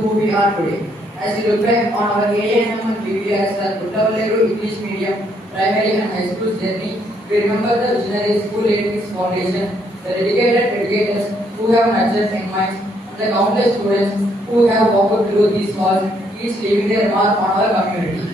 who we are today. As we look back on our ANM and BBS and Kuttavalleru English Medium, Primary and High School journey, we remember the visionaries who laid its foundation, the dedicated educators who have nurtured young minds, and the countless students who have walked through these halls, each leaving their mark on our community.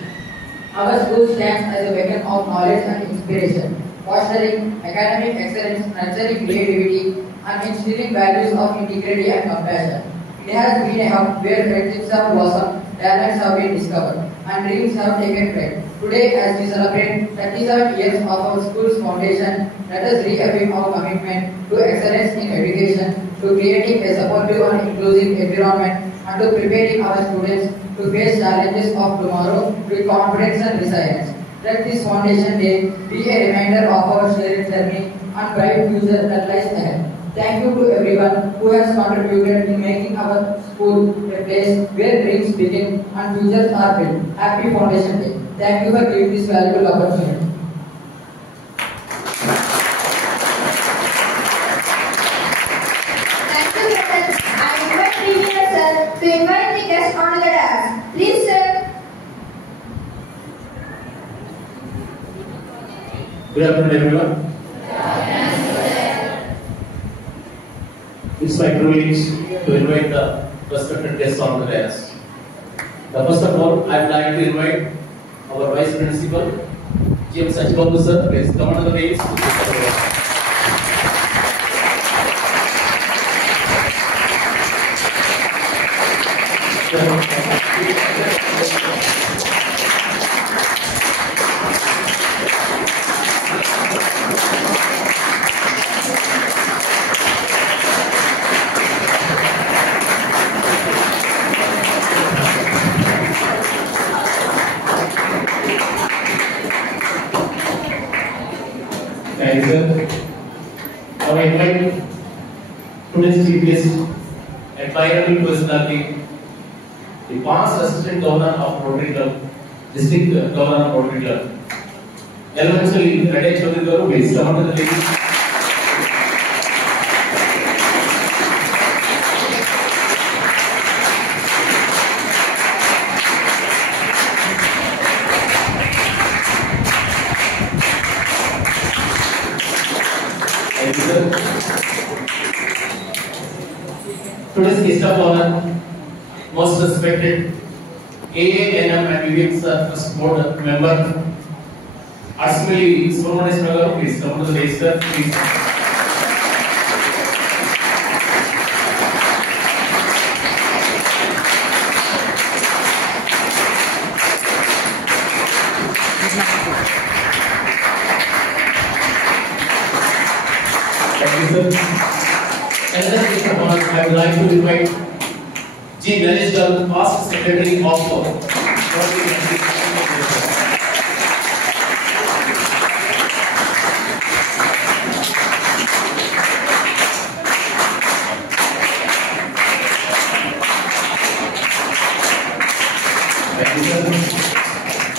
Our school stands as a beacon of knowledge and inspiration, fostering academic excellence, nurturing creativity, and instilling values of integrity and compassion. It has been a hub where friendships have blossomed, talents have been discovered, and dreams have taken flight. Today, as we celebrate 37 years of our school's foundation, let us reaffirm our commitment to excellence in education, to creating a supportive and inclusive environment, and to preparing our students to face challenges of tomorrow with confidence and resilience. Let this Foundation Day be a reminder of our shared journey and bright future that lies ahead. Thank you to everyone who has contributed in making our school a place where dreams begin and futures are built. Happy Foundation Day. Thank you for giving this valuable opportunity. Thank you, Captain. I invite Premier Sir to invite the guests onto the dais. Please, sir. Good afternoon, everyone. It's my privilege to invite the respected guests on the dais. First of all, I would like to invite our Vice Principal, G.M. Sachibabu sir. Please come on to the dais. Thank you, sir. Now I invite today's chief guest, admirable personality, the past Assistant Governor of Rotary Club, District Governor of Rotary Club, Elementary Reddy Chaudhary garu, please come on to the ladies. Today's guest of honor, most respected AANM and BBM Trust Board member, Asmili Subramanian garu, please come to the dais, sir. Please. Thank you, sir. And then I would like to invite G. Ganesh Garu, past Secretary of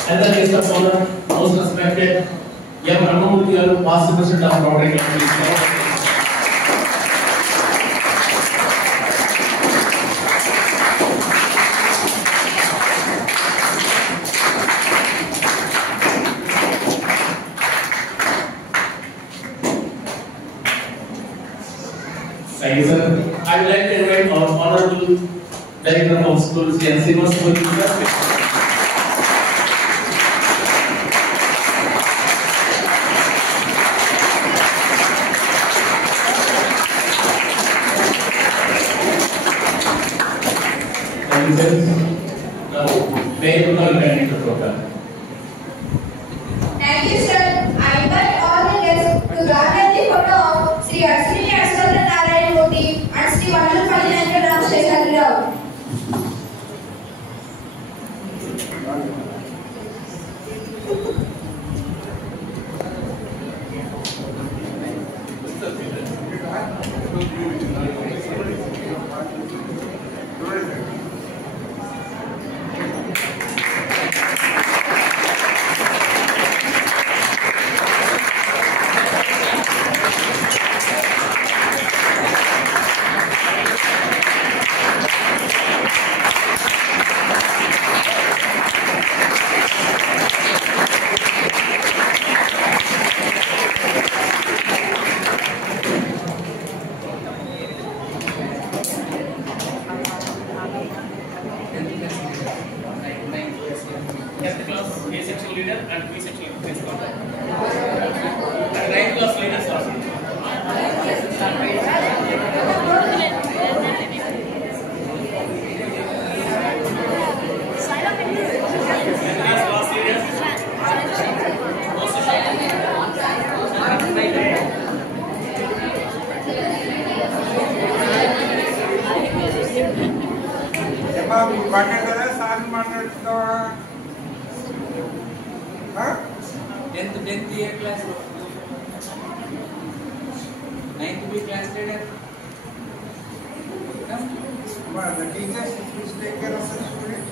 and then guest of honor, most respected M. Ramamurthy Garu, past President of Rotary Club. Thank you, sir. I would like to invite our honorable Director of Schools, Jan Srinivas Murthy. Thank you, sir. Now, Mayor will continue the program. Thank you, sir. I invite all the guests to gather the photo of Sri Ashwini Aswatha Narayan Murthy and Sri Vandalapalli Venkatram Sheshadri Rao. A section leader and B section principal. And 9th class leaders also. మాట్లాడతారా sir మాట్లాడుతావా? 10th A class, 9th B class leader. The teachers please take care of the student.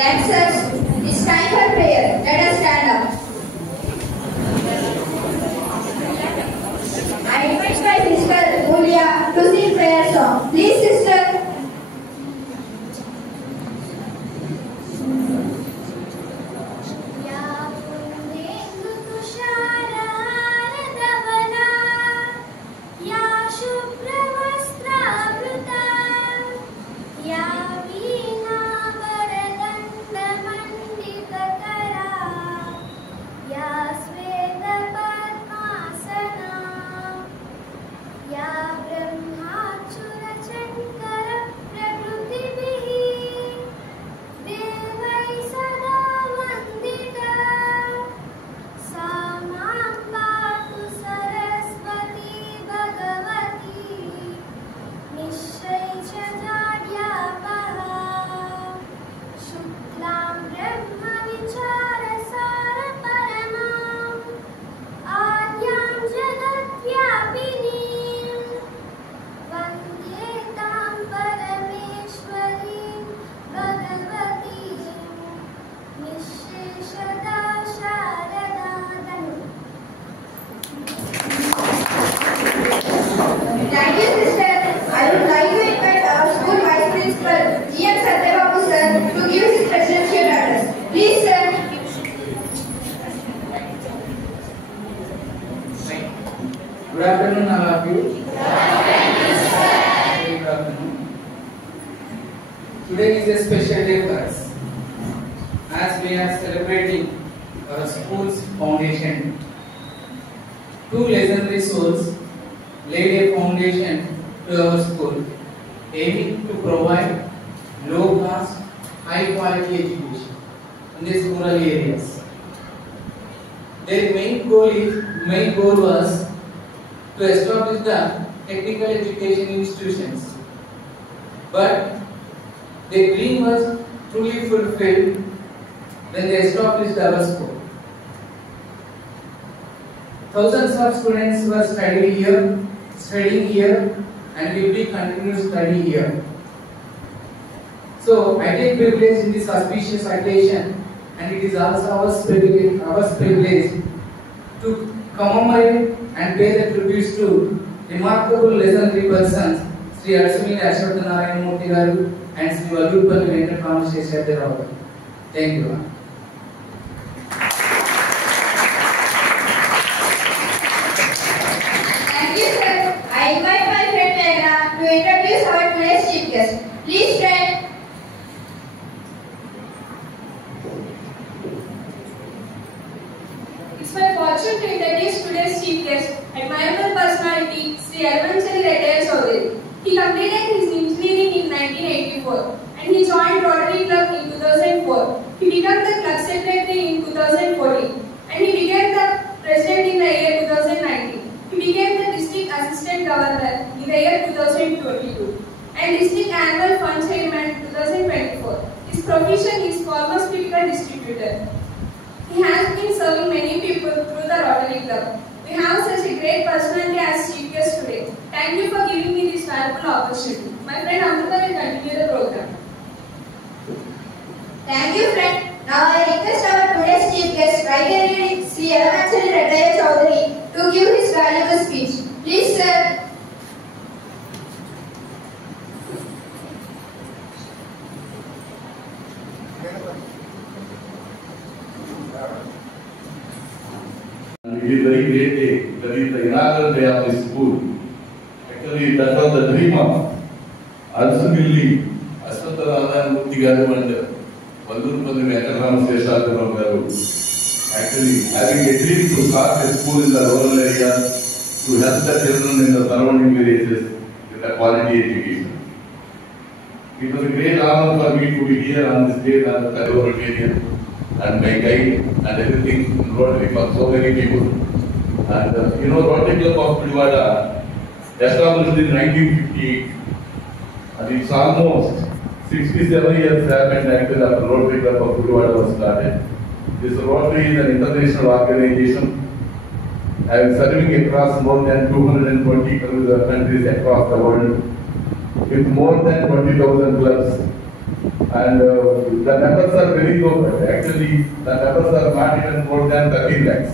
Thanks, sir. It's time for prayer. Let us stand up. I invite my sister Julia to sing prayer song. Please, sister. Good afternoon, all of you. Good afternoon. Today is a special day for us, as we are celebrating our school's foundation. Two legendary souls laid a foundation to our school, aiming to provide low-cost, high-quality education in these rural areas. Their main goal was to establish the technical education institutions, but their dream was truly fulfilled when they established our school. Thousands of students were studying here, and will be continued to study here. So I take privilege in this auspicious occasion, and it is also our privilege to commemorate and pay the tributes to remarkable legendary persons, Sri Arsamini Ashwatha Narayana Murthy garu and Sri Vallupalli Venkata Ramasesharrao garu. Thank you. Thank you, sir. I invite my friend Meghna to introduce our today's chief guest. Please stand. It's my fortune to introduce today's chief guest, admirable personality, Sri Alvanchari Rettaya Chaudhary. He completed his engineering in 1984 and he joined Rotary Club in 2004. He became the club secretary in 2014 and he became the president in the year 2019. He became the district assistant governor in the year 2022 and district annual fund chairman in 2024. His profession is former speaker distributor. He has been serving many people through the Rotary Club. We have such a great personality as chief guest today. Thank you for giving me this valuable opportunity. My friend Amrita will continue the program. Thank you, friend. Now I request our today's chief guest, Right Reverend Sri Alvanchari Rettaya Chaudhary, to give his valuable speech. Please, sir. And it is very great day. That is the inaugural day of the school. Actually, that was the dream of ultimately Ashwathanarayan garu and Vallurpalli Venkataraman Seshadharao garu. Actually, having a dream to start a school in the rural area to help the children in the surrounding villages with a quality education. It was a great honor for me to be here on this day as a fellow Rotarian and my guide and everything in Rotary for so many people. And Rotary Club of Pidwada established in 1958, and it's almost 67 years happened actually after Rotary Club of Pidwada was started. This Rotary is an international organization and serving across more than 220 countries across the world with more than 20,000 clubs. And the numbers are very low. Actually, the numbers are not even more than 13 lakhs.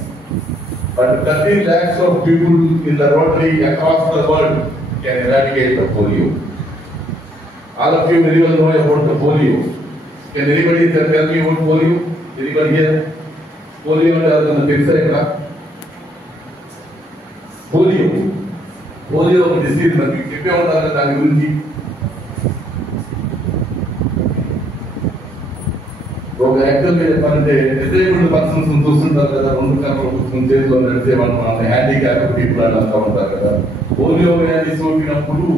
But 13 lakhs of people in the Rotary across the world can eradicate the polio. All of you very well know about the polio. Can anybody tell me about polio? Anybody here? Polio and polio ఒక disease మనకి చెప్పే ఉంటారు దాని గురించి. ఒక యాక్చువల్గా చెప్పాలంటే disabled persons చూస్తుంటారు కదా, 2 కన్నులు కూర్చొని చేతిలో నడిచే వాళ్ళు హ్యాండిక్యాప్ పీపుల్ అని అంటూ ఉంటారు కదా. పోలియో వ్యాధి సోకినప్పుడు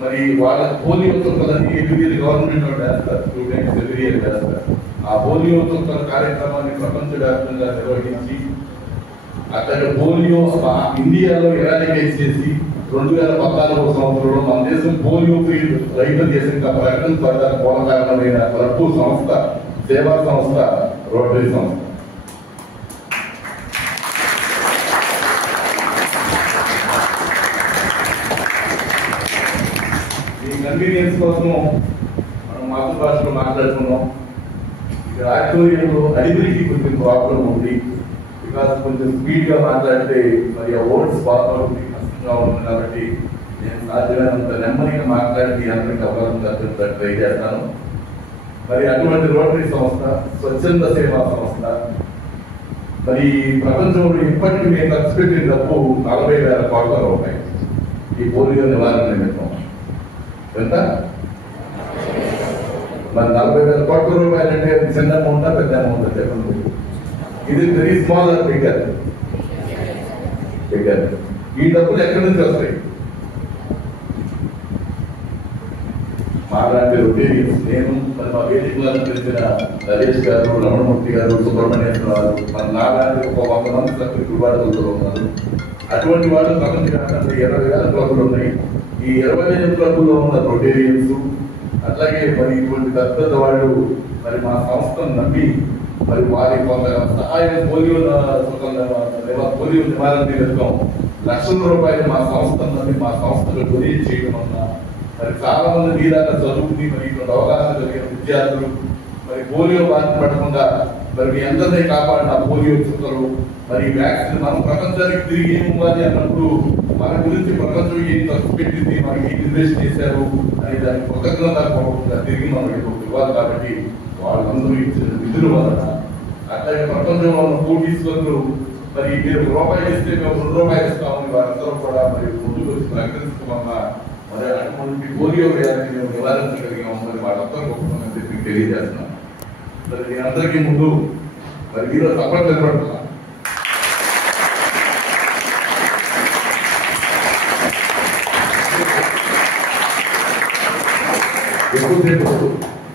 మరి వాళ్ళ పోలియో చుక్కలన్నీ ఎవ్రీ గవర్నమెంట్ వాళ్ళు వేస్తారు, 2 times every year వేస్తారు. ఆ పోలియో చుక్కల కార్యక్రమాన్ని ప్రపంచవ్యాప్తంగా నిర్వహించి అక్కడ పోలియో ఇండియాలో ఎరాడికేట్ చేసి 2014 సంవత్సరంలో మన దేశం పోలియో ఫ్రీ రైతు దేశంగా ప్రకటించబడ్డానికి మూల కారణమైన క్లబ్ సంస్థ, సేవా సంస్థ రోటరీ సంస్థ. ఈ కన్వీనియన్స్ కోసం మనం మాతృభాషలో మాట్లాడుకున్నాం. ఇక్కడ ఆడిటోరియంలో అడిబిలిటీ కొంచెం ప్రాబ్లం ఉంది. బికాస్ కొంచెం స్పీడ్ గా మాట్లాడితే మరి ఆ వర్డ్స్ బాగా కష్టంగా ఉంటుంది. కాబట్టి నేను సాధ్యమైనంత నెమ్మదిగా మాట్లాడి మీ అందరికీ అవగాహన కల్పించడానికి ట్రై చేస్తాను. మరి అటువంటి రోటరీ సంస్థ, స్వచ్ఛంద సేవా సంస్థ, మరి ప్రపంచంలో ఇప్పటికీ మేము ఖర్చు పెట్టిన డబ్బు 40,000 కోట్ల రూపాయలు ఈ పోలియో నివారణ నిమిత్తం. ఎంత? మరి 40,000 కోట్ల రూపాయలు అంటే చిన్న అమౌంటా పెద్ద అమౌంటా చెప్పండి. ఇది వెరీ స్మాల్ ఫిగర్. ఈ డబ్బులు ఎక్కడి నుంచి వస్తాయి? మాలాంటి రొటేరియన్స్, నేను మరి మా వేదిక వారిని తెలిసిన నరేష్ గారు, రమణమూర్తి గారు, సుబ్రహ్మణ్యేశ్వర గారు, మన నాలాంటి ఒక 100 మంది సభ్యులు గురువాడలతో ఉన్నారు. అటువంటి వాళ్ళు ప్రపంచవ్యాప్తంగా 20,000 క్లబ్లు ఉన్నాయి. ఈ 20,000 క్లబ్లో ఉన్న రొటేరియన్స్ అట్లాగే మరి ఇటువంటి పెద్ద వాళ్ళు మరి మా సంస్థను నమ్మి మరి వారి కొంత సహాయం పోలియో నివారణ నిమిత్తం లక్షల రూపాయలు మా సంస్థను నమ్మి మా సంస్థలో డొనేట్ చేయడం వల్ల మరి చాలా మంది మీలాగా చదువుకుని మరి ఇటువంటి అవగాహన కలిగిన విద్యార్థులు మరి పోలియో బారిన పడకుండా మరి మీ అందరినీ కాపాడిన పోలియో చుక్కలు మరి వ్యాక్సిన్ మనం ప్రపంచానికి తిరిగి ఏం ఇవ్వాలి అన్నప్పుడు మన గురించి ప్రపంచం ఏం ఖర్చు పెట్టింది, మనకి ఇన్వెస్ట్ చేశారు అని దానికి కృతజ్ఞత తిరిగి మనం ఇవ్వాలి. కాబట్టి వాళ్ళందరూ ఇచ్చిన నిధుల వలన అట్లాగే ప్రపంచంలో ఉన్న పోటీసులు మరి మీరు రూపాయలు ఇస్తే మేము 2 రూపాయలు ఇస్తామని వారందరూ కూడా మరి ముందుకు వచ్చి ప్రకటించడం వల్ల మరి అటువంటి పోలియో వ్యాధిని మేము నివారించగలిగాము. మరి వాళ్ళందరూ గొప్పమని చెప్పి తెలియజేస్తున్నాం. మరి మీ అందరికీ ముందు మరి మీరు తప్పని నిలబడుతున్నా.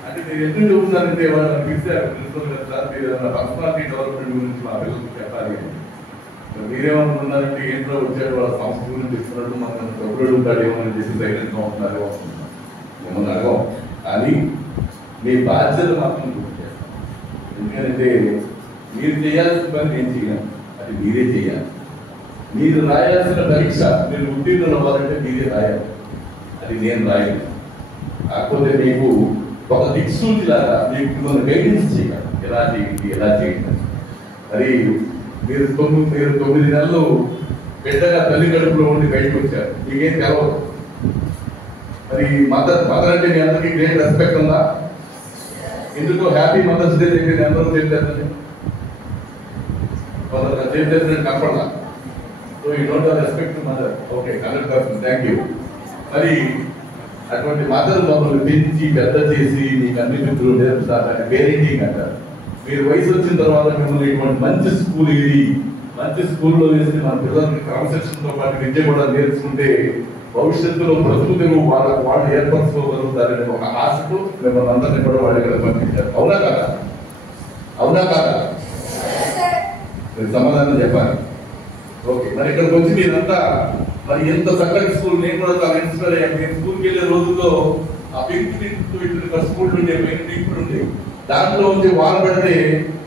అంటే నేను ఎందుకు చెబుతున్నానంటే వాళ్ళు పిలిచారు ప్రిన్సిపల్ గారు, సార్ మీరు ఏదైనా పర్సనాలిటీ డెవలప్మెంట్ గురించి మా పిల్లలకు చెప్పాలి. మీరేమనుకున్నారంటే ఏంటో వచ్చాడు వాళ్ళ సంస్థ గురించి చెప్తున్నట్టు మనం డబ్బులు అడుగుతాడేమో అని చెప్పి సైలెంట్గా ఉంటున్నారో మిమ్మల్ని అడగం. కానీ మీ బాధ్యత మాత్రం గుర్తు చేస్తాం. ఎందుకంటే మీరు చేయాల్సిన పని నేను చేయను, అది మీరే చేయాలి. మీరు రాయాల్సిన పరీక్ష మీరు ఉత్తీర్ణులు అవ్వాలంటే మీరే రాయాలి, అది నేను రాయను. కాకపోతే మీకు ఒక దిక్సూచిలాగా మీకు కొన్ని గైడెన్స్ చేయాలి, ఎలా చేయండి ఎలా చేయండి. మరి మీరు 9 నెలలు బిడ్డగా తల్లి కడుపులో ఉండి బయటకు వచ్చారు, మీకేం తెలవదు. మరి మదర్ అంటే మీ అందరికీ గ్రేట్ రెస్పెక్ట్ ఉందా? ఎందుకో హ్యాపీ మదర్స్ డే చెప్పి అందరూ చెప్పారు. కొందరు చేసేది కనపడాల. So you don't have respect to mother. Okay, 100%. Thank you. మరి అటువంటి మదర్ మమ్మల్ని పెంచి పెద్ద చేసి మీకు అన్ని మిత్రులు నేర్పుతారని పేరెంటింగ్ అంటారు. మీరు వయసు వచ్చిన తర్వాత మిమ్మల్ని ఇటువంటి మంచి స్కూల్ ఇది, మంచి స్కూల్లో వేసి మన పిల్లలకి క్రమశిక్షణతో పాటు విద్య కూడా నేర్చుకుంటే భవిష్యత్తులో బ్రతుకు తెరువు వాళ్ళు ఏర్పరచుకోగలుగుతారని ఒక ఆశతో మిమ్మల్ని అందరినీ కూడా వాళ్ళు ఇక్కడ పంపించారు. అవునా కాదా? అవునా కాదా? మీరు సమాధానం చెప్పాలి. ఓకే, మరి ఇక్కడికి వచ్చి మీరంతా మరి ఎంత చక్కటి స్కూల్, నేను కూడా చాలా ఇన్స్పైర్ అయ్యాను. నేను స్కూల్కి వెళ్ళే రోజుల్లో ఆ పెయింట్ స్కూల్ ఉండే పెయింట్ ఉండే దాంట్లో వచ్చి వాన పడితే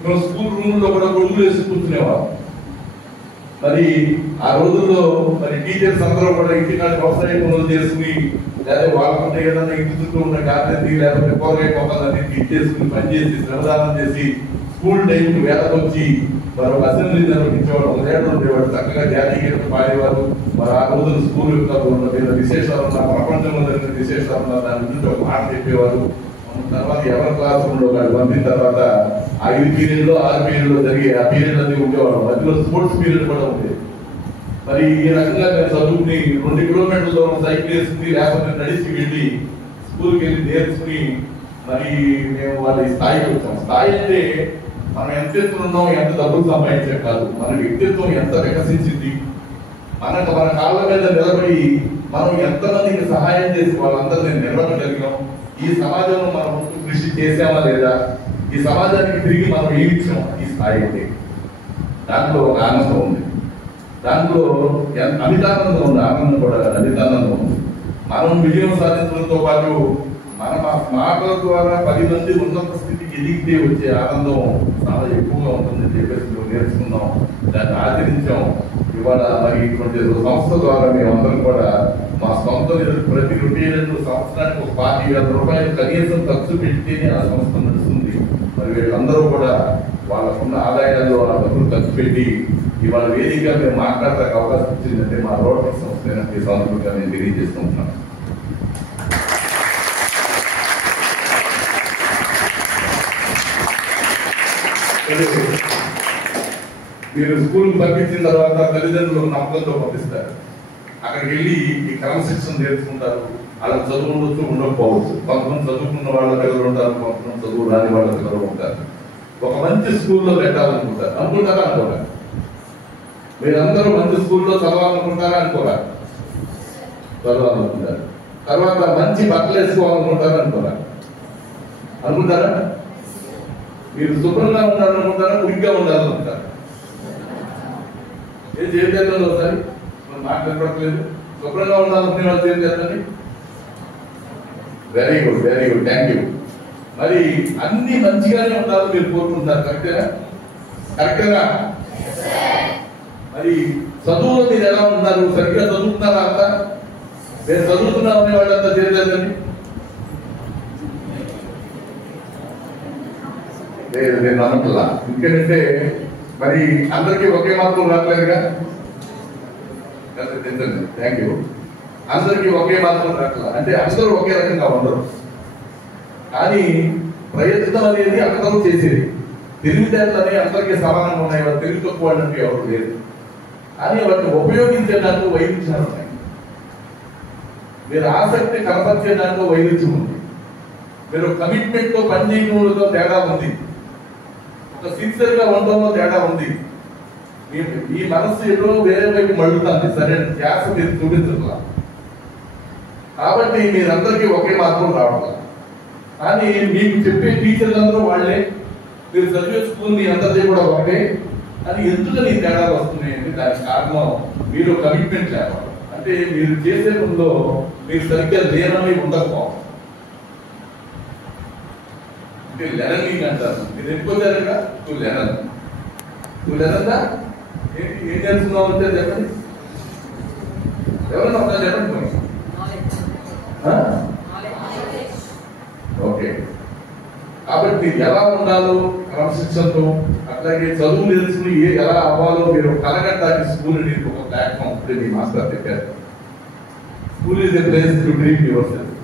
మేము స్కూల్ రూమ్ లో కూడా గొడుగులు వేసి కూర్చునేవాళ్ళం. మరి ఆ రోజుల్లో మరి టీచర్స్ అందరూ కూడా ఇంటికాడ వ్యవసాయ పనులు చేసుకుని లేదా వాళ్ళకుంటే ఏదైనా ఇంటి చుట్టూ ఉన్న గార్డెన్ లేకపోతే కూరగాయ మొక్కలన్నీ ఇచ్చేసుకుని పనిచేసి శ్రమదానం చేసి స్కూల్ టైంకి వేళకు వచ్చి మరి ఒక అసెంబ్లీ నిర్వహించేవాడు, ఒక లీడర్ ఉండేవాడు, చక్కగా జాతీయ గీతం పాడేవారు. మరి ఆ రోజున స్కూల్ యొక్క విశేషాలు ఉన్న ప్రపంచంలో జరిగిన విశేషాలు ఉన్న దాని గురించి ఒక మాట చెప్పేవారు. తర్వాత ఎవరి క్లాస్ రూమ్లో పంపిన తర్వాత 5 పీరియడ్లో 6 పీరియడ్లో జరిగే ఆ పీరియడ్ అన్ని ఉండేవాడు. మధ్యలో స్పోర్ట్స్ పీరియడ్ కూడా ఉండేది. మరి ఈ రకంగా నేను చదువుకుని 2 కిలోమీటర్ల దూరం సైకిల్ వేసుకుని లేకపోతే నడిచి వెళ్ళి స్కూల్కి వెళ్ళి నేర్చుకుని మరి మేము వాళ్ళ స్థాయికి వచ్చాం. స్థాయి అంటే మనం ఎంత ఎత్తున్నాం, ఎంత డబ్బులు సంపాదించే కాదు, మన వ్యక్తిత్వం ఎంత వికసించింది, మన కాళ్ళ మీద నిలబడి మనం ఎంతమందికి సహాయం చేసి వాళ్ళందరినీ నిలబడగలిగాం, ఈ సమాజంలో మనం కృషి చేసామా లేదా, ఈ సమాజానికి తిరిగి మనం ఏమి ఇచ్చాం, ఈ స్థాయి అంటే దాంట్లో ఒక ఆనందం ఉంది. దాంట్లో అమితానందం ఉంది. ఆనందం కూడా అమితానందం ఉంది. మనం విజయం సాధించడంతో పాటు మన మాటల ద్వారా 10 మంది ఉన్నత స్థితికి ఎదిగితే వచ్చే ఆనందం చాలా ఎక్కువగా ఉంటుందని చెప్పేసి మేము నేర్చుకున్నాం, దాన్ని ఆచరించాం. ఇవాళ మరి ఇటువంటి సంస్థ ద్వారా మేమందరం కూడా మా సొంత ప్రతి రూపాయలు సంవత్సరానికి ఒక 50,000 రూపాయలు కనీసం ఖర్చు పెడితేనే ఆ సంస్థ నడుస్తుంది. మరి వీళ్ళందరూ కూడా వాళ్ళకున్న ఆదాయాల్లో ఆ డబ్బులు ఖర్చు పెట్టి ఇవాళ వేదికగా మేము మాట్లాడడానికి అవకాశం వచ్చిందంటే మా రోటరీ సంస్థ ఈ సందర్భంగా నేను తెలియజేసుకుంటున్నాను. మీరు స్కూల్ పంపించిన తర్వాత తల్లిదండ్రులు నమ్మకంతో పంపిస్తారు. అక్కడికి వెళ్ళి ఈ క్రమశిక్షణ నేర్చుకుంటారు. వాళ్ళకి చదువు ఉండొచ్చు, ఉండకపోవచ్చు. కొంతమంది చదువుకున్న వాళ్ళ పిల్లలు ఉంటారు, కొంతమంది చదువు రాని వాళ్ళ పిల్లలు ఉంటారు. ఒక మంచి స్కూల్లో పెట్టాలనుకుంటారు. అనుకుంటారా అనుకోరా? మీరందరూ మంచి స్కూల్లో చదవాలనుకుంటారా అనుకోరా? చదవాలనుకుంటారు. తర్వాత మంచి బట్టలు వేసుకోవాలనుకుంటారా అనుకోరా? అనుకుంటారా? మీరు శుభ్రంగా ఉండాలనుకుంటారా, ఉరిగ్గా ఉండాలనుకుంటారా? ఏం చేయలేదు ఒకసారి మనం మాట్లాడట్లేదు. శుభ్రంగా ఉండాలనుకునే వాళ్ళు ఏం చేద్దండి? Very good, very good, thank you. మరి అన్ని మంచిగానే ఉండాలని మీరు కోరుకుంటున్నారు. కరెక్టేనా? కరెక్టేనా? మరి చదువులో మీరు ఎలా ఉన్నారు? సరిగ్గా చదువుతున్నారా? అంతా నేను చదువుతున్నామనే వాళ్ళంతా చేయలేదండి. నేను నమ్మట్లా. ఎందుకంటే మరి అందరికీ ఒకే మార్కులు రావట్లేదుగా. Thank you. అందరికీ ఒకే మార్కులు రావట్లేదు అంటే అందరూ ఒకే రకంగా ఉండరు. కానీ ప్రయత్నం అనేది అందరూ చేసేది. తెలివితేటలు అనేవి అందరికీ సమానంగా ఉన్నాయి. వాళ్ళు తెలివి తక్కువ అంటే ఎవరు లేదు. కానీ వాటిని ఉపయోగించేదానికి వైవిధ్యాలు ఉన్నాయి. మీరు ఆసక్తి కనపరిచేదానికి వైవిధ్యం ఉంది. మీరు కమిట్మెంట్ తో పనిచేయడంలో తేడా ఉంది. ఒక సిన్సియర్ గా ఉండడంలో తేడా ఉంది. మీ మనస్సు ఎప్పుడో వేరే వైపు మళ్ళుతుంది. సరైన ధ్యాస మీరు చూపించట్లా. కాబట్టి మీరందరికీ ఒకే మార్కులు రావట్లా. కానీ మీకు చెప్పే టీచర్లందరూ వాళ్ళే, మీరు చదివే స్కూల్ మీ అందరిది కూడా ఒకటే. అని ఎందుకని తేడాలు వస్తున్నాయంటే దానికి కారణం మీరు కమిట్మెంట్ లేవాలి. అంటే మీరు చేసే పనిలో మీరు సరిగ్గా లేనని ఉండకపోవడం. అంటే లెర్నింగ్ అంటారు. మీరు ఎక్కువగా నువ్వు లెరన్, నువ్వు లెరన్దా ఏం చేస్తున్నావు అంటే చెప్పండి. ఎవరన్నా ఒకసారి చెప్పండి. ఓకే, కాబట్టి ఎలా ఉండాలో క్రమశిక్షణతో, అట్లాగే చదువు నేర్చుకుని ఎలా అవ్వాలో మీరు కలగడానికి స్కూల్ అనేది ఒక ప్లాట్ఫామ్. ఇప్పుడే మీ మాస్టర్ చెప్పారు. School is a place to dream yourself.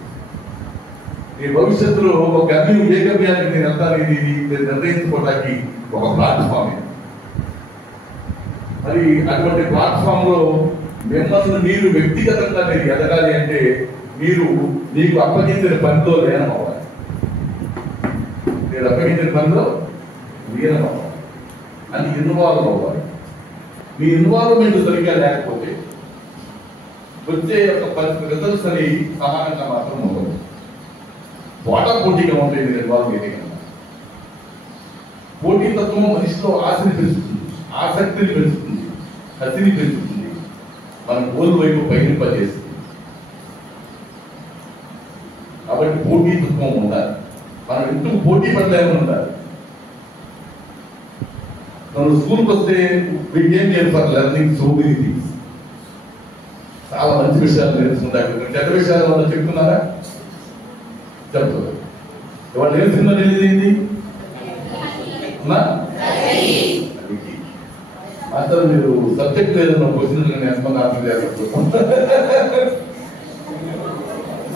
మీ భవిష్యత్తులో ఒక గమ్యం, ఏ గమ్యానికి మీరు వెళ్తారు ఇది మీరు నిర్ణయించుకోవడానికి ఒక ప్లాట్ఫామ్. మరి అటువంటి ప్లాట్ఫామ్ లో మిమ్మల్ని మీరు వ్యక్తిగతంగా మీరు ఎదగాలి అంటే మీకు అప్పగించిన పనిలో లీనం అవ్వాలి. మీరు అప్పగించిన పనిలో లీనం అవ్వాలి అని ఇన్వాల్వ్ అవ్వాలి. మీ ఇన్వాల్వ్మెంట్ సరిగ్గా లేకపోతే వచ్చే యొక్క రిజల్ట్స్ అని సమానంగా మాత్రం ఉండదు. పోటీగా ఉంటాయి మీరు ఇన్వాల్వ్ అయితే కనుక. పోటీతత్వం మనిషిలో ఆశని పెంచుతుంది, ఆసక్తిని పెంచుతుంది, కసిని పెంచుతుంది, మన గోల్ వైపు పయనింపజేస్తుంది. కాబట్టి పోటీతత్వం ఉండాలి. మనం ఎందుకు పోటీ పడలేమని ఉండాలి. మనం స్కూల్కి వస్తే we came for learning so many things. చాలా మంచి విషయాలు నేర్చుకుంటారు. చెడ్డ విషయాలు మనం చెప్తున్నారా? చెప్తారు. ఇవాళ నేర్చుకున్న తెలియదేంటి అసలు మీరు సబ్జెక్ట్ లేదన్న క్వశ్చన్ నేను ఎంతమంది ఆన్సర్ చేస్తాను.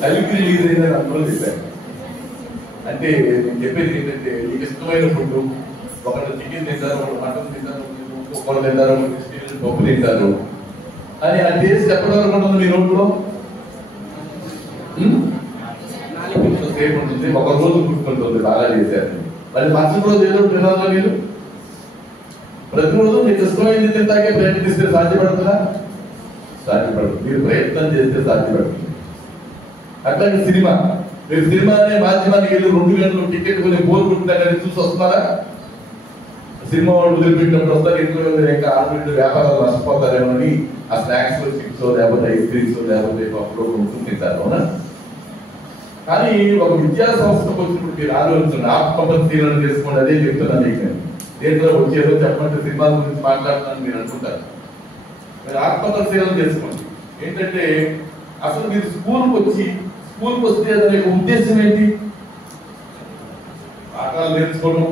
కలిపి రిలీజ్ అయిందని అందరూ చెప్పారు. అంటే నేను చెప్పేది ఏంటంటే మీకు ఇష్టమైన ఫుడ్ ఒకళ్ళు చికెన్ తింటారు, ఒకళ్ళు మటన్ తింటారు, ఒకళ్ళు తింటారు, పప్పు తింటారు అని ఆ టేస్ట్ ఎప్పటి వరకు ఉంటుంది మీ నోట్లో? సేపు ఉంటుంది. ఒక రోజు గుర్తుంటుంది బాగా చేశారు. మరి మరుసటి రోజు ఏదో తినాలా? మీరు ప్రతిరోజు మీకు ఇష్టమైంది తింటాకే ప్రయత్నిస్తే సాధ్యపడుతుందా? సాధ్యపడదు. మీరు ప్రయత్నం చేస్తే సాధ్యపడుతుంది. అట్లాగే సినిమా, మీరు సినిమా అనే మాధ్యమానికి వెళ్ళి 2 గంటలు టికెట్ కొని బోర్ కొట్టినాకని చూసి వస్తున్నారా? సినిమా వాళ్ళు వదిలిపెట్టినప్పుడు వస్తారు. ఇంట్లో ఇంకా ఆల్రెడీ వ్యాపారాలు నష్టపోతారేమోని ఆ స్నాక్స్ చిప్స్ లేకపోతే ఐస్ క్రీమ్స్ లేకపోతే పప్పులో కొనుక్కుని తింటారు. అవునా? కానీ ఒక విద్యా సంస్థకు వచ్చినప్పుడు మీరు ఆలోచించండి, ఆత్మపరిశీలన చేసుకోండి. అదే చెప్తున్నాను మీకు. నేను దేంట్లో వచ్చేదో చెప్పండి, సినిమాల గురించి మాట్లాడుతున్నాను మీరు అనుకుంటారు. మీరు ఆత్మపరిశీలన చేసుకోండి. ఏంటంటే అసలు మీరు స్కూల్కి వస్తే దాని ఉద్దేశం ఏంటి? పాఠాలు నేర్చుకోవడం,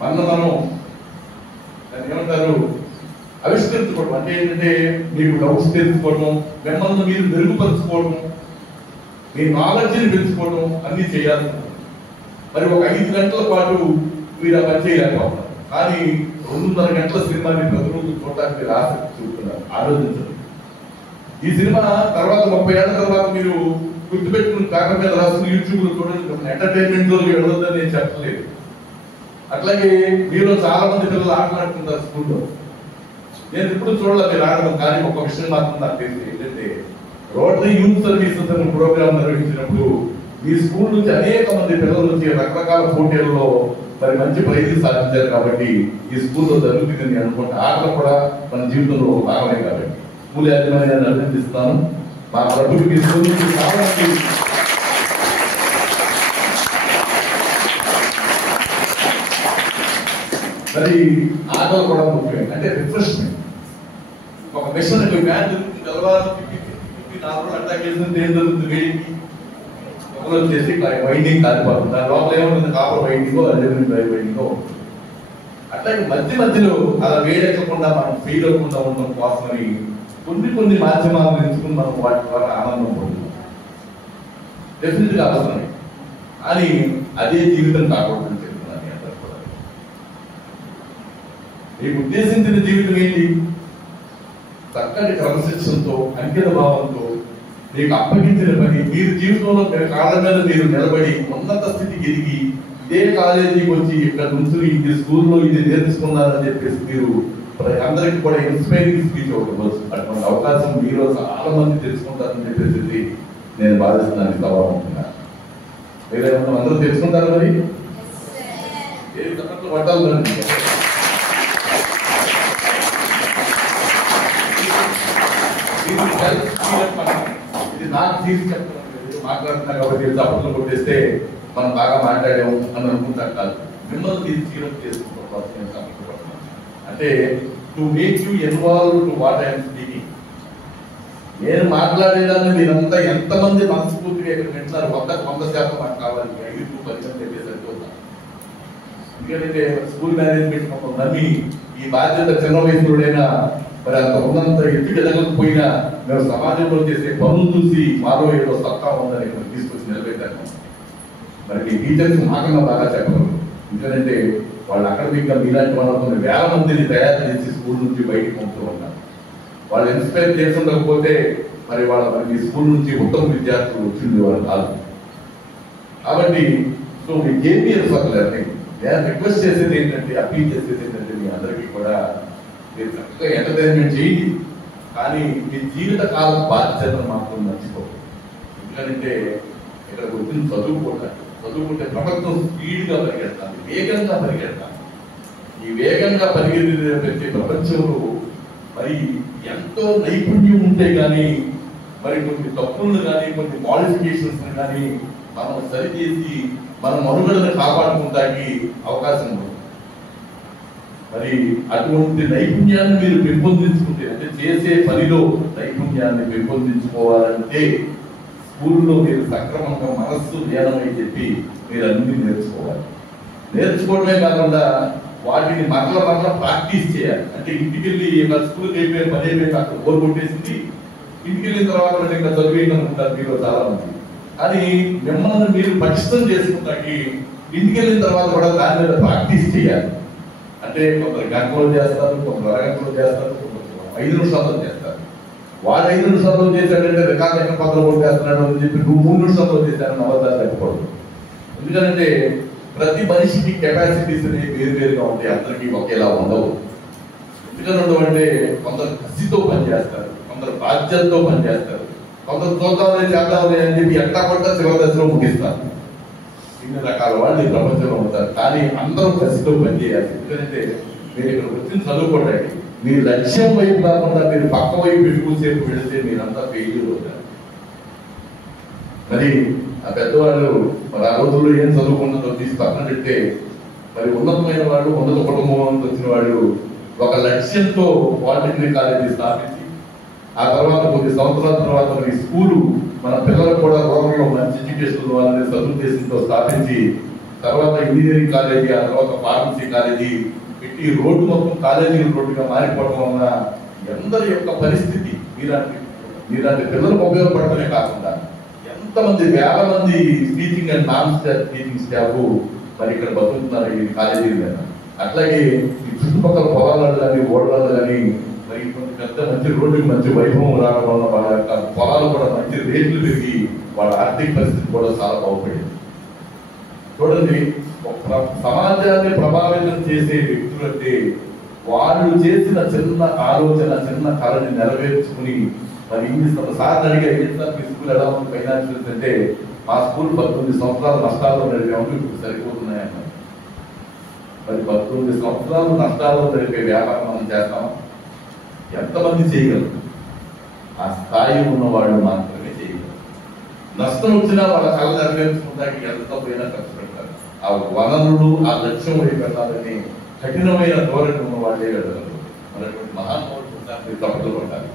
మనం దాన్ని ఏమంటారు ఆవిష్కరించుకోవడం. అంటే ఏంటంటే మీకు డౌట్స్ తెలుసుకోవడం, మిమ్మల్ని మీరు మెరుగుపరుచుకోవడం, మీ నాలెడ్జ్ని పెంచుకోవడం అన్ని చేయాల్సి ఉంటుంది. మరి ఒక 5 గంటల పాటు మీరు ఆ పని చేయలేకపోతున్నారు. కానీ 2.5 గంటల సినిమాని ప్రతిరోజు చూడటానికి మీరు ఆసక్తి చూపుతున్నారు. ఆలోచించండి. ఈ సినిమా తర్వాత 30 ఏళ్ల తర్వాత మీరు గుర్తుపెట్టుకుని పేపర్ మీద రాసుకుని యూట్యూబ్ లో చూడండి. ఎంటర్టైన్మెంట్ లో వెళ్ళొద్దని నేను చెప్పలేదు. అట్లాగే మీలో చాలా మంది పిల్లలు ఆటలాడుతుంటారు స్కూల్లో. నేను ఇప్పుడు చూడలేదు మీరు ఆడడం. కానీ ఒక విషయం మాత్రం నాకు తెలిసి ఏంటంటే రోటరీ యూత్ సర్వీసెస్ అనే ప్రోగ్రామ్ నిర్వహించినప్పుడు ఈ స్కూల్ నుంచి అనేక మంది పిల్లల నుంచి రకరకాల పోటీలలో మరి మంచి ప్రైజులు సాధించారు. కాబట్టి ఈ స్కూల్లో జరుగుతుందని నేను అనుకుంటా. ఆటలు కూడా మన జీవితంలో ఒక భాగమే. కాబట్టి స్కూల్ యాజమాన్యాన్ని అభినందిస్తాను. మా ప్రభుత్వం ఈ స్కూల్ నుంచి చాలా మంది మరి ఆటలు కూడా ముఖ్యమే. అంటే రిఫ్రెష్మెంట్. ఒక మిషన్ మ్యాచ్ జరుగుతుంది, తెల్లవారు 4 రోజులు అటాక్ చేస్తుంది. ఏం జరుగుతుంది? వేడికి ఒకరు వచ్చేసి వైండింగ్ కాలిపోతుంది. దాని లోపల ఏముంటుంది? కాపర్ వైండింగో అల్యూమినియం వైండింగో. అట్లాగే మధ్యలో అలా వేడెక్కకుండా మనం ఫెయిల్ అవ్వకుండా ఉండడం కోసమని కొన్ని మాధ్యమాలను ఎంచుకుని మనం వాటి ద్వారా ఆనందం పొందుతాం. డెఫినెట్ గా అవసరమే. కానీ అదే జీవితం కాకూడదని చెప్తున్నాను. అందరూ కూడా మీకు ఉద్దేశించిన జీవితం ఏంటి? చక్కటి క్రమశిక్షణతో, అంకిత భావంతో మీకు అప్పగించిన పని, మీరు జీవితంలో కాళ్ళ మీద మీరు నిలబడి ఉన్నత స్థితికి ఎదిగి ఇదే కాలేజీకి వచ్చి ఇక్కడ నుంచి ఇది స్కూల్లో ఇది నేర్చుకున్నారని చెప్పేసి మీరు అందరికి కూడా ఇన్స్పైరింగ్ స్పీచ్ ఇవ్వచ్చు. అటువంటి అవకాశం మీరు చాలా మంది తెలుసుకుంటారని చెప్పేసి నేను భావిస్తున్నాను. సభాముఖంగా మీరేమన్నా అందరూ తెలుసుకుంటారు. మరి ఏ తప్పట్లు పట్టాలి. ఇది నాకు తీసి చెప్తున్నాను, మాట్లాడుతున్నా కాబట్టి తప్పట్లు కొట్టేస్తే మనం బాగా మాట్లాడాము అని అనుకుంటాం కాదు. మిమ్మల్ని తీసి చేసుకుంటాం. అంటే to make you involve to what I'm speaking. నేను మాట్లాడేదాన్ని మీరంతా ఎంతమంది మనస్ఫూర్తిగా ఇక్కడ వింటున్నారు? 100% నాకు కావాలి. 5-10 చెప్పేసరికి ఎందుకంటే స్కూల్ మేనేజ్మెంట్ మొత్తం నమ్మి ఈ బాధ్యత చిన్న వయసులోనైనా మరి అంత ఉన్నంత ఎత్తుకు ఎదగకపోయినా మేము సమాజంలో చేసే పనులు చూసి మాలో ఏదో సత్తా ఉందని తీసుకొచ్చి నిలబెట్టాను. మరి మీ టీచర్స్ మాకన్నా బాగా చెప్పగలరు. ఎందుకంటే వాళ్ళు అకాడమిక్ గా మీలాంటి వాళ్ళు కొన్ని వేల మందిని తయారు చేసి స్కూల్ నుంచి బయటకు పంపుతూ ఉంటారు. వాళ్ళు ఇన్స్పైర్ చేసి ఉండకపోతే మరి ఈ స్కూల్ నుంచి ఉత్తమ విద్యార్థులు వచ్చింది వాళ్ళు కాదు. కాబట్టి so me KPS for learning నేను రిక్వెస్ట్ చేసేది ఏంటంటే, అప్పీల్ చేసేది ఏంటంటే, మీ అందరికీ కూడా మీరు చక్కగా ఎంటర్టైన్మెంట్ చేయండి, కానీ మీ జీవిత కాలం బాధ్యతను మాత్రం మర్చిపోదు. ఎందుకంటే ఇక్కడికి వచ్చిన చదువుకుంటే ప్రపంచం స్పీడ్గా పరిగెడతాను, వేగంగా పరిగెడతాను. ఈ వేగంగా పరిగెత్తే ప్రపంచంలో మరి ఎంతో నైపుణ్యం ఉంటే కానీ మరి కొన్ని తప్పులను కానీ కొన్ని మాడిఫికేషన్స్ కానీ మనం సరిచేసి మన మనుగడను కాపాడుకుంటానికి అవకాశం ఉంది. మరి అటువంటి నైపుణ్యాన్ని మీరు పెంపొందించుకుంటే, అంటే చేసే పనిలో నైపుణ్యాన్ని పెంపొందించుకోవాలంటే స్కూల్లో మీరు సక్రమంగా మనస్సు ధ్యానమై చెప్పి మీరు అన్ని నేర్చుకోవాలి. నేర్చుకోవడమే కాకుండా వాటిని మరల ప్రాక్టీస్ చేయాలి. అంటే ఇంటికి వెళ్ళి స్కూల్కి అయిపోయి పని అయిపోయి అక్కడ బోర్ కొట్టేసింది, ఇంటికి వెళ్ళిన తర్వాత ఇంకా చదివేయనుకుంటారు మీరు చాలా మంది. అది మిమ్మల్ని మీరు పటిష్టం చేసుకుంటాకి ఇంటికి వెళ్ళిన తర్వాత కూడా దాని మీద ప్రాక్టీస్ చేయాలి. అంటే కొందరు గంటలో చేస్తారు, కొందరు అరగంటలో చేస్తారు, కొందరు 5 నిమిషాల్లో చేస్తారు. వాడు 5 నిమిషాల్లో చేశాడంటే రికార్డు ఎక్కడ పత్రం కొట్టేస్తున్నాడు అని చెప్పి నువ్వు 3 నిమిషాల్లో చేశానని అబద్ధాలు చెప్పకూడదు. ఎందుకంటే ప్రతి మనిషికి కెపాసిటీస్ అనేవి వేరుగా ఉంటాయి, అందరికీ ఒకేలా ఉండవు. ఎందుకంటే కొందరు కసితో పనిచేస్తారు, కొందరు బాధ్యతతో పనిచేస్తారు, కొందరు చూద్దామని చేద్దామని అని చెప్పి ఎట్లా కొట్టా చివరి దశలో ముగిస్తారు. ఇన్ని రకాల వాళ్ళు ఈ ప్రపంచంలో ఉంటారు, కానీ అందరూ కసితో పనిచేయాలి. ఎందుకంటే మీరు ఇక్కడ వచ్చి చదువుకోవడానికి మీ లక్ష్యం వైపు కాకుండా మీరు పక్క వైపు ఎక్కువసేపు వెళితే మీరంతా ఫెయిల్యూర్ అవుతారు. మరి ఆ పెద్దవాళ్ళు మరి ఆ రోజుల్లో ఏం చదువుకున్నదో తీసి పక్కన పెడితే మరి ఉన్నతమైన వాళ్ళు, ఉన్నత కుటుంబం వచ్చిన వాళ్ళు ఒక లక్ష్యంతో పాలిటెక్నిక్ కాలేజీ స్థాపించి ఆ తర్వాత కొద్ది సంవత్సరాల తర్వాత మరి స్కూలు మన పిల్లలకు కూడా రూరల్లో మంచి ఎడ్యుకేషన్ వాళ్ళని సదుద్దేశంతో స్థాపించి తర్వాత ఇంజనీరింగ్ కాలేజీ, ఆ తర్వాత ఫార్మసీ కాలేజీ పెట్టి రోడ్డు మొత్తం కాలేజీ రోడ్డుగా మారిపోవడం వలన అందరి యొక్క పరిస్థితి మీలాంటి పిల్లలకు ఉపయోగపడటమే కాకుండా ఎంతమంది వేల మంది teaching and non teaching staff మరి ఇక్కడ బతుకుతున్నారు ఈ కాలేజీ మీద. అట్లాగే ఈ చుట్టుపక్కల పొలాలలో కానీ ఓడలలో కానీ మరి కొంచెం పెద్ద మంచి రోడ్డుకి మంచి వైభవం రావడం వల్ల వాళ్ళ యొక్క పొలాలు కూడా మంచి రేట్లు పెరిగి వాళ్ళ ఆర్థిక పరిస్థితి కూడా చాలా బాగుపడింది. చూడండి, సమాజాన్ని ప్రభావితం చేసే వ్యక్తులు అంటే వాళ్ళు చేసిన చిన్న ఆలోచన, చిన్న కళని నెరవేర్చుకుని మరి ఇంగ్లీష్ సార్ అడిగే మీ స్కూల్ ఎలా ఉంది ఫైనాన్షియల్స్ అంటే మా స్కూల్ 19 సంవత్సరాలు నష్టాల్లో నడిపాము, ఇప్పుడు సరిపోతున్నాయన్నారు. మరి 19 సంవత్సరాలు నష్టాల్లో నడిపే వ్యాపారం మనం చేస్తాం. ఎంతమంది చేయగలరు? ఆ స్థాయి ఉన్నవాళ్ళు మాత్రమే చేయగలరు. నష్టం వచ్చినా వాళ్ళ కళ నెరవేర్చుకుంటానికి ఎంత పోయినా ఖర్చు పెడతారు. ఆ వనరులు ఆ లక్ష్యం వైపు పెట్టాలని కఠినమైన ధోరణి ఉన్న వాళ్ళే వెళ్ళగలరు. మనటువంటి మహానుభావులు తప్పట్లు పట్టాలి.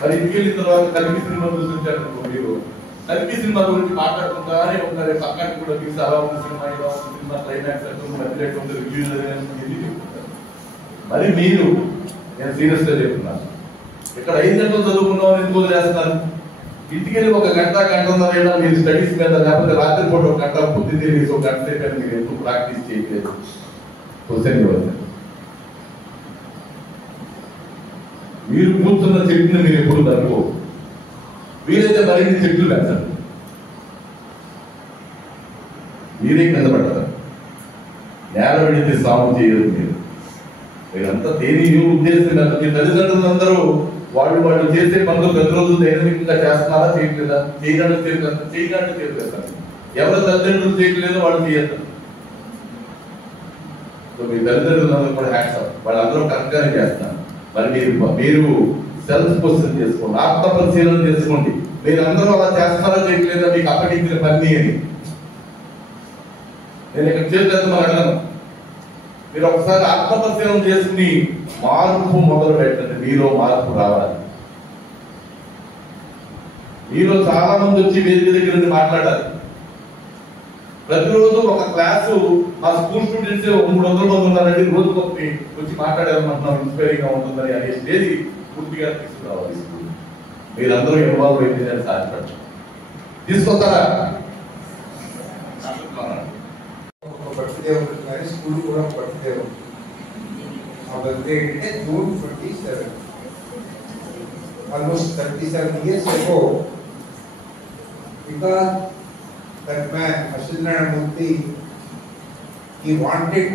మరి ఇంటికి వెళ్ళిన తర్వాత కల్కి సినిమా చూసించారు మీరు. కల్కి సినిమా గురించి మాట్లాడుకుంటానే ఉంటారు. పక్కన కూడా తీసి అలా ఉంది సినిమా, ఇలా ఉంది సినిమా, క్లైమాక్స్ మధ్యలో రివ్యూస్ చెప్తుంటారు. మరి మీరు, నేను సీరియస్ గా చెప్తున్నాను, ఇక్కడ 5 గంటలు చదువుకున్నామని ఎందుకు వదిలేస్తున్నారు? ఇంటికి వెళ్ళి 1 గంట, గంటన్నర మీరు స్టడీస్ మీద, లేకపోతే రాత్రిపూట 1 గంట, పొద్దున్న తెలిసి 1 గంట సేపు మీరు ఎందుకు ప్రాక్టీస్ చేయట్లేదు? క్వశ్చన్. మీరు కూర్చున్న చెట్టుని మీరు ఎప్పుడు తరువు, వీలైతే మరిన్ని చెట్లు పెంచండి, మీరే కింద పడతారు. నేల పెడితే సాగు చేయదు. మీరంతా దేని ఉద్దేశం కాదు. మీ తల్లిదండ్రులందరూ వాళ్ళు చేసే పనులు ప్రతిరోజు దైనందికంగా చేస్తున్నారా, చేయట్లేదా? చేయడానికి చేయట్లేదు. ఎవరి తల్లిదండ్రులు చేయట్లేదో వాళ్ళు చేయొద్దు. మీ తల్లిదండ్రులందరూ కూడా హ్యాట్స్ ఆఫ్, వాళ్ళందరూ కరెక్ట్గానే చేస్తున్నారు. మరి మీరు సెల్ఫ్ క్వశ్చన్ చేసుకోండి, ఆత్మ పరిశీలన చేసుకోండి. మీరందరూ అలా చేస్తున్నారో చేయట్లేదా మీకు అప్పగించిన పని అని. నేను ఇక్కడ చేద్దామని అడగను. మీరు ఒకసారి ఆత్మ పరిశీలన చేసుకుని మార్పు మొదలు పెట్టండి. మీలో మార్పు రావాలి. మీలో చాలా మంది వచ్చి వేదిక దగ్గర నుండి మాట్లాడాలి. ప్రతిరోజు ఒక క్లాసు మా స్కూల్ స్టూడెంట్స్ 300 మంది ఉన్నారండి, రోజుకి వచ్చి మాట్లాడాలనుకుంటున్నాం, ఇన్స్పైరింగ్ గా ఉంటుందని అనేసి పూర్తిగా తీసుకురావాలి స్కూల్. మీరందరూ ఇన్వాల్వ్ అయితే నేను సాధ్యపడచ్చు. తీసుకొస్తారా? ఒక బర్త్డే ఉంటుంది కానీ స్కూల్ కూడా ఒక బర్త్డే ఉంటుంది. ఆ బర్త్డే ఏంటంటే June 27. Almost 37 years ago, because that man, Ashwinarayana Murthy, he wanted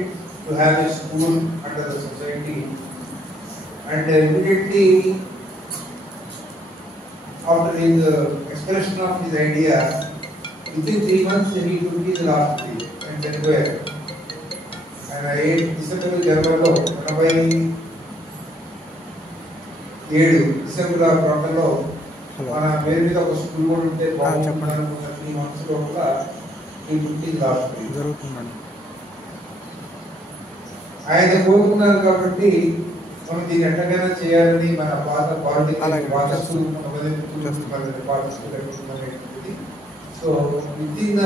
to have a school under the society, and immediately after his expression of his idea, within 3 months he took his last leave and then where? And 8 December January 87 December ప్రాంతంలో మన పేరు మీద ఒక school కూడా ఉంటే బాగుంటుంది అనుకున్న 3 months లో కూడా ఈ పుట్టి లాస్ట్ జరుగుతుందండి. ఆయన కోరుకున్నారు కాబట్టి మనం దీన్ని ఎట్టకైనా చేయాలని మన పాత పాలిటిక్స్ పాత స్కూల్ పాత స్కూల్ అనేది. సో విత్ ఇన్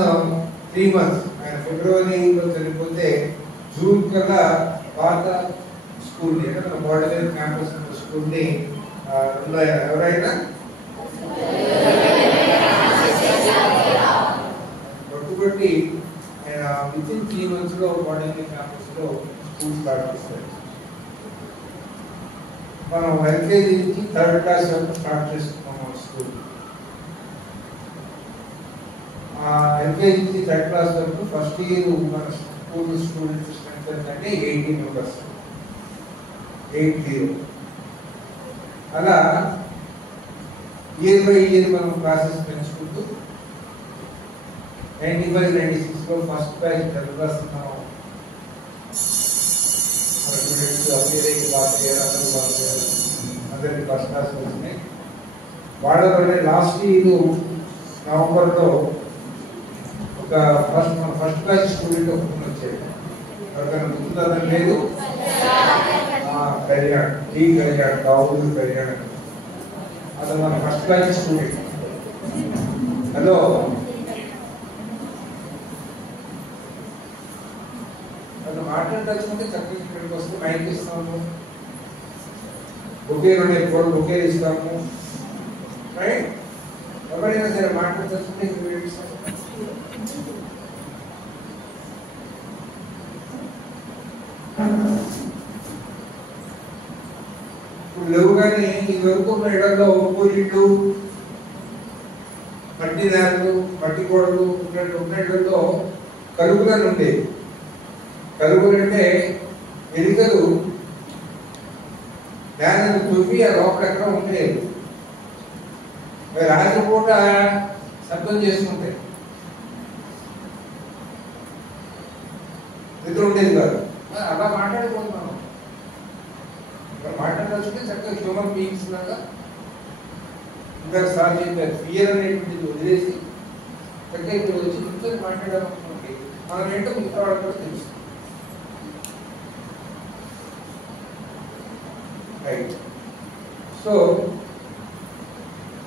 3 months ఆయన ఫిబ్రవరిలో చనిపోతే జూన్ కల్లా పాత స్కూల్ని అంటే మన బాడీలైన్ క్యాంపస్ స్కూల్ని ఎవరైనా పట్టుబట్టి ఆయన విత్ ఇన్ 3 months లో బాడీలైన్ క్యాంపస్ లో స్కూల్ స్టార్ట్ చేస్తారు. మనం ఎల్కేజీ నుంచి 3rd class వరకు స్టార్ట్ చేసుకున్నాం స్కూల్. ఎల్కేజీ నుంచి 3rd class వరకు ఫస్ట్ ఇయర్ మన స్కూల్ స్టూడెంట్స్ స్ట్రెంత్ అంటే 80 members. 80. అలా ఇయర్ బై ఇయర్ మనం క్లాసెస్ పెంచుకుంటూ 95-96 లో ఫస్ట్ బ్యాచ్ 10th class మనం స్టూడెంట్స్ అప్పీర్ అయ్యి పాస్ అయ్యారు. అందరికి ఫస్ట్ క్లాస్ వచ్చినాయి. వాళ్ళలోనే లాస్ట్ ఇయర్ నవంబర్లో ఒక ఫస్ట్ బ్యాచ్ స్టూడెంట్ ఒకటి వచ్చాడు. ఎవరికైనా గుర్తుందని లేదు, కళ్యాణ్ డి కళ్యాణ్ దావులు కళ్యాణ్. అతను మన ఫస్ట్ బ్యాచ్ స్టూడెంట్. హలో, అతను మాట్లాడదలుచుకుంటే చక్కగా ఇక్కడికి వస్తే మైక్ ఇస్తాము, బొకే 2 బొకే ఇస్తాము. రైట్, ఎవరైనా సరే మాట్లాడదలుచుకుంటే ఇక్కడ ఇస్తాము. ఇప్పుడు లేవు కానీ ఈ వరకు ఉన్న ఇళ్లలో పూరిళ్ళు మట్టి నేలలు మట్టి గోడలు ఉన్న ఇళ్లలో కలుగులని ఉండేవి. కలుగులు అంటే ఎలుకలు నేలను తువ్వి ఆ లోపల ఎక్కడ ఉండేవి. రాత్రిపూట శబ్దం చేస్తుంటాయి, నిద్ర ఉండేది కాదు. అలా మాట్లాడుకుంటున్నాం. మాట్లాడాల్సింటే చక్కగా హ్యూమన్ బీయింగ్స్ లాగా ఇంకా సార్ చెప్పారు, ఫియర్ అనేటువంటిది వదిలేసి చక్కగా ఇక్కడ వచ్చి కూర్చొని మాట్లాడాలనుకోండి, మనం ఏంటో మిగతా వాళ్ళకి కూడా తెలుసు. రైట్. సో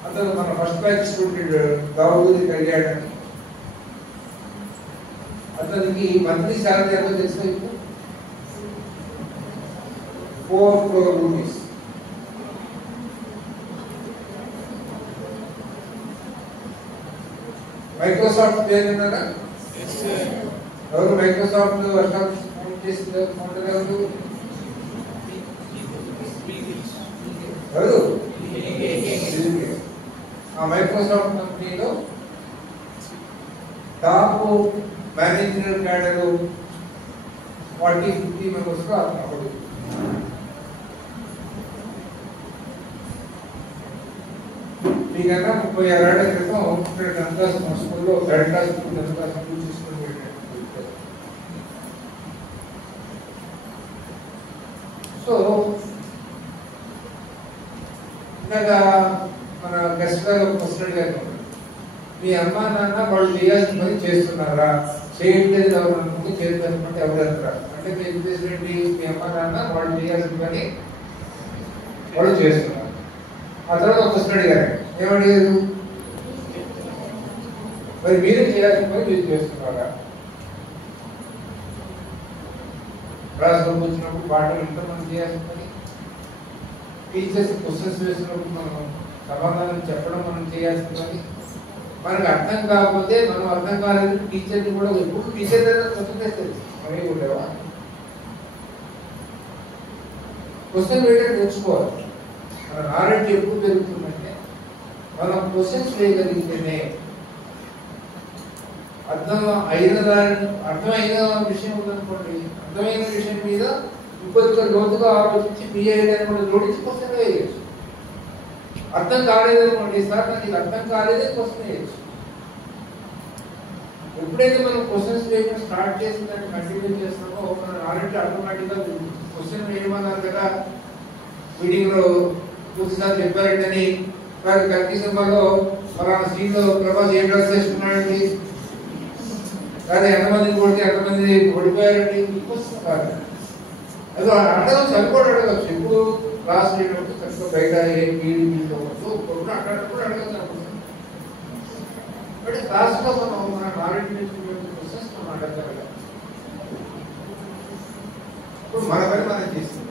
అతను మన ఫస్ట్ బ్యాచ్ స్టూడెంట్ దావుది కళ్యాణ్ అని. అతనికి మంత్లీ శాలరీ ఎంతో తెలుసా? ఇప్పుడు 4 crore rupees. మైక్రోసాఫ్ట్ పేరు విన్నారా? ఎవరు మైక్రోసాఫ్ట్ ఎస్టాబ్లిష్ చేసిన ఫౌండర్ ఎవరు? ఆ మైక్రోసాఫ్ట్ కంపెనీలో టాప్ మేనేజర్ క్యాడర్ 40-50 members లో అప్పుడు మీకన్నా 36 ఏళ్ల క్రితం ఇక్కడ 10th class స్కూల్లో 3rd class 10th class చూసుకుని పెట్టారు. సో ఇందాక మన గెస్ట్ గారు క్వశ్చన్ అడిగారు, మీ అమ్మా నాన్న వాళ్ళు చేయాల్సిన పని చేస్తున్నారా, చేయట్లేదు ఎవరు అనుకుంటే చేస్తున్నట్టు ఎవరు అంటారు అంటే మీ ఉద్దేశం ఏంటి? మీ అమ్మా నాన్న వాళ్ళు చేయాల్సిన పని వాళ్ళు చేస్తున్నారు. ఆ తర్వాత ఒక క్వశ్చన్ అడిగారు, ఏమడిగారు? మరి మీరు చేయాల్సిన పని మీరు చేస్తున్నారా? క్లాస్ రూమ్ వచ్చినప్పుడు పాటలు ఎంతమంది చేయాల్సిన పని టీచర్స్ క్వశ్చన్స్ వేసినప్పుడు మనం సమాధానం చెప్పడం మనం చేయాల్సిన పని. మనకు అర్థం కాకపోతే మనం అర్థం కాలేదు టీచర్ని కూడా ఎప్పుడు టీచర్ క్వశ్చన్ వేస్తారు మనమే ఉండేవా క్వశ్చన్ వేయడం నేర్చుకోవాలి. మన నాలెడ్జ్ ఎప్పుడు పెరుగుతుందంటే మనం క్వశ్చన్స్ వేయగలిగితేనే అర్థమైన విషయం ఉందనుకోండి, అర్థమైన విషయం మీద ఇంకొద్దిగా లోతుగా ఆలోచించి బిఏని కూడా జోడించి క్వశ్చన్ వేయచ్చు. అర్థం కాలేదనుకోండి, సార్ నాకు ఇది అర్థం కాలేదే క్వశ్చన్ వేయచ్చు. ఎప్పుడైతే మనం క్వశ్చన్స్ వేయడం స్టార్ట్ చేసి దాన్ని కంటిన్యూ చేస్తామో మన నాలెడ్జ్ ఆటోమేటిక్గా క్వశ్చన్ వేయమన్నారు కదా మీటింగ్ లో పూర్తిసారి చెప్పారంటని వారి కల్తీ సినిమాలో ఫలానా సీన్ లో ప్రభాస్ ఏం డ్రెస్ చేసుకున్నాడండి, కానీ ఎంతమందిని కొడితే ఎంతమంది ఓడిపోయారండి, క్వశ్చన్ కాదు. అది అడగడం సరిపోడు అడగచ్చు. ఎప్పుడు క్లాస్ చేయడం సరిపో బయట ఏం వీడియోవచ్చు అక్కడ అడగచ్చు. బట్ క్లాస్ లో మనం మన నాలెడ్జ్ నేర్చుకునే క్వశ్చన్స్ మనం అడగగలం. ఇప్పుడు మన పని మనం చేస్తాం.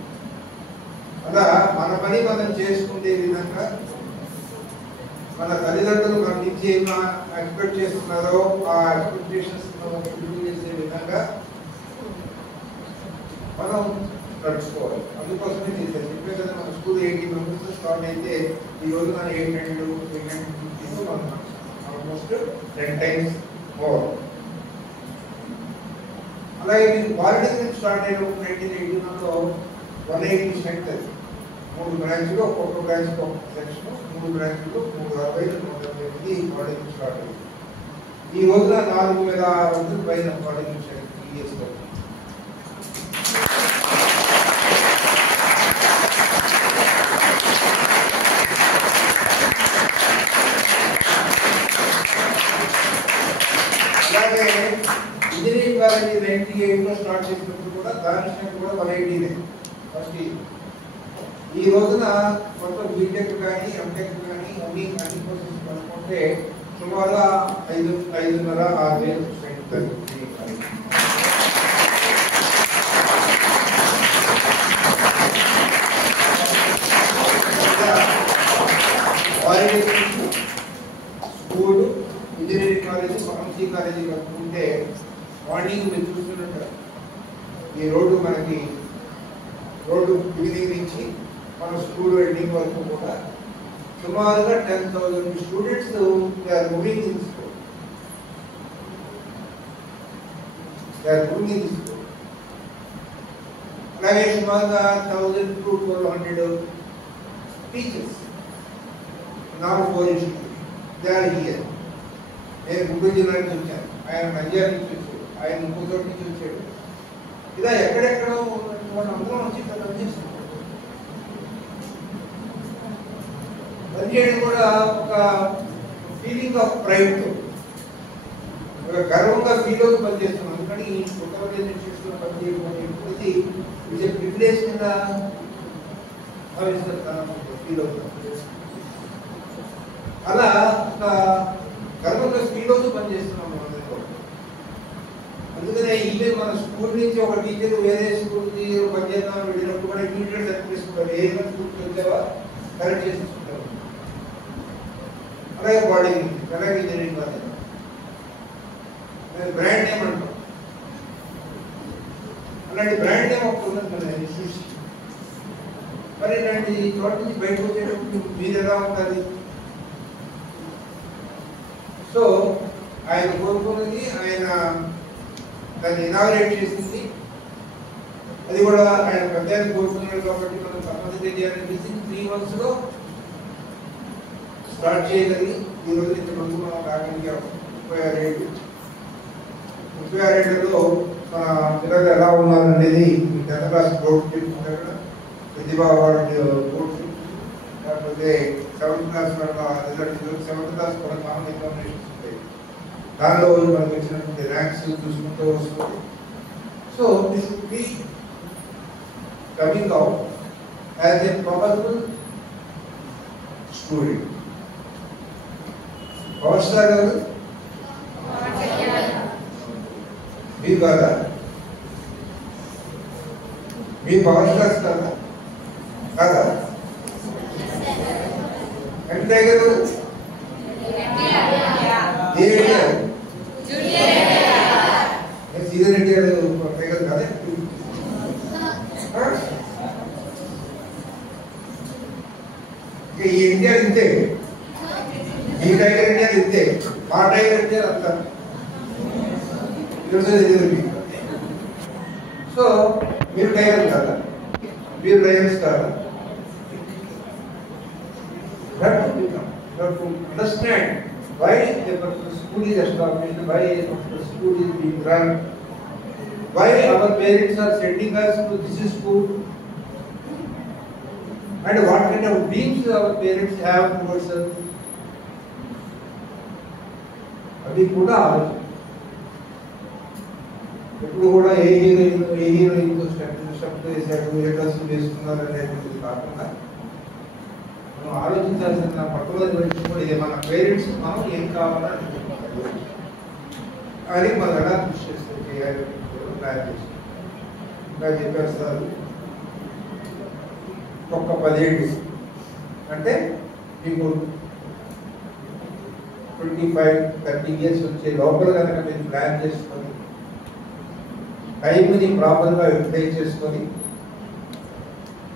అలా మన పని మనం చేసుకునే విధంగా మన తల్లిదండ్రులు మన నుంచి ఏమైనా ఎక్స్పెక్ట్ చేస్తున్నారో ఆ ఎక్స్పెక్టేషన్స్ ఫుల్ఫిల్ చేసే విధంగా మనం నడుచుకోవాలి. అందుకోసమే చేశారు. చెప్పే కదా మన స్కూల్ 80 మెంబర్స్ స్టార్ట్ అయితే ఈ రోజు మన 850 ఆల్మోస్ట్ 10 times మోర్. అలాగే పాలిటెక్నిక్ స్టార్ట్ అయినప్పుడు 1981లో 180 స్ట్రెంత్. 3 బ్రాంచ్లు, ఒక్కొక్క బ్రాంచ్ ఒక సెక్షన్, 3 బ్రాంచ్లు 360 180 పాలిటెక్నిక్ స్టార్ట్ అయింది. ఈ రోజున 4600 పైన పాలిటెక్నిక్ స్ట్రెంత్ ఈఎస్లో. అలాగే ఇంజనీరింగ్ కాలేజీ 98లో స్టార్ట్ చేసినప్పుడు కూడా దాని స్ట్రెంత్ కూడా 180 ఫస్ట్. ఈ రోజున మొత్తం బీటెక్ కానీ ఎంటెక్ కానీ అన్ని కోర్సెస్ కనుక్కుంటే సుమారుగా 5,500-6,000 strength school, engineering college, pharmacy college కనుక్కుంటే మార్నింగ్ మీరు చూస్తున్నట్టు ఈ రోడ్డు బిగినింగ్ నుంచి మన స్కూల్ ఎండింగ్ వరకు కూడా సుమారుగా 10,000 స్టూడెంట్స్ మూవింగ్ ఇన్ స్కూల్. అలాగే సుమారుగా 1,000 to 1,200 teachers not 4 institute they are here. నేను గుంటూరు జిల్లా నుంచి వచ్చాను, ఆయన నంద్యాల నుంచి వచ్చాడు, ఆయన ఇంకో చోటు నుంచి వచ్చాడు. ఇలా ఎక్కడెక్కడో అందరం వచ్చి పనిచేస్తున్నాం. పనిచేయడం కూడా ఒక ఫీలింగ్ ఆఫ్ ప్రైడ్, ఒక గర్వంగా ఫీల్ అవుతూ పనిచేస్తున్నాం. అందుకని ఉత్తరప్రదేశ్ ఇన్స్టిట్యూట్లో పనిచేయడం అనేది ఇది ప్రివిలేజ్ కింద ఫీల్ అవుతాం. అలా ఒక గర్వంగా ఫీల్ అవుతూ పనిచేస్తున్నాం మనందరితో. అందుకనే ఈవెన్ మన స్కూల్ నుంచి ఒక టీచర్ వేరే స్కూల్ పనిచేద్దాం వెళ్ళినప్పుడు కూడా టీచర్ సెలెక్ట్ చేసుకుంటారు. ఏ స్కూల్కి వచ్చావా కరెక్ట్ చేసుకుంటారు. అలాగే బాడీ అలాగే ఇంజనీరింగ్ కాలేజ్ బ్రాండ్ నేమ్ అంటాం. అలాంటి బ్రాండ్ నేమ్ ఒకటి ఉన్నది మన ఇన్స్టిట్యూషన్. మరి ఇలాంటి చోట నుంచి బయటకు వచ్చేటప్పుడు మీరు ఎలా ఉండాలి? సో ఆయన కోరుకున్నది, ఆయన దాన్ని ఇనాగరేట్ చేసింది, అది కూడా ఆయన పెద్ద కోరుకున్నాడు కాబట్టి మనం తప్పనిసరి చేయాలని 3 monthsలో స్టార్ట్ చేయగలిగి ఈ రోజు ఇంతమంది మనం రాగలిగాం. 36 మన పిల్లలు ఎలా ఉన్నారనేది 10th class బోర్డు చెప్తున్నారు కదా, ప్రతిభా అవార్డు బోర్డు, లేకపోతే 7th class result 7th class కూడా కామన్ ఎగ్జామినేషన్స్ ఉంటాయి. దానిలో మనకు వచ్చినటువంటి ర్యాంక్స్ చూసుకుంటూ వస్తుంది. So this should be coming out as a probable student. Power star గారు మీరు కాదా? మీరు పవర్ స్టార్స్ కాదా? కాదా? టైగర్ సీజన్ ఎన్టీఆర్ టైగర్ కాదే. ఈ ఎన్టీఆర్ ఇంతే, ఈ టైగర్ ఎన్టీఆర్ ఇంతే, మా టైగర్ ఎన్టీఆర్ అంతా. సో మీరు టైగర్ కాదా, మీరు టైగర్స్ కాదా? Understand why a particular school is established, why a particular school is being run, why our parents are sending us to this school, and what kind of dreams our parents have towards us. అది కూడా ఆలోచన. ఎప్పుడు కూడా ఏ హీరోయిన్తో step వేసాడు, ఏ dress వేసుకున్నారు అనేటువంటిది కాకుండా మనం ఆలోచించాల్సిన పట్టుదల కూడా ఇది మన పేరెంట్స్ మనం ఏం కావాలని అనుకుంటున్నారు అని మనం ఎలా కృషి చేస్తే చేయాలి ప్లాన్ చేస్తాం. ఇంకా చెప్పారు సార్, ఒక్క 10 ఏళ్ళు అంటే మీకు 25-30 ఇయర్స్ వచ్చే లోపల కనుక మీరు ప్లాన్ చేసుకొని టైంని ప్రాపర్గా యూటిలైజ్ చేసుకొని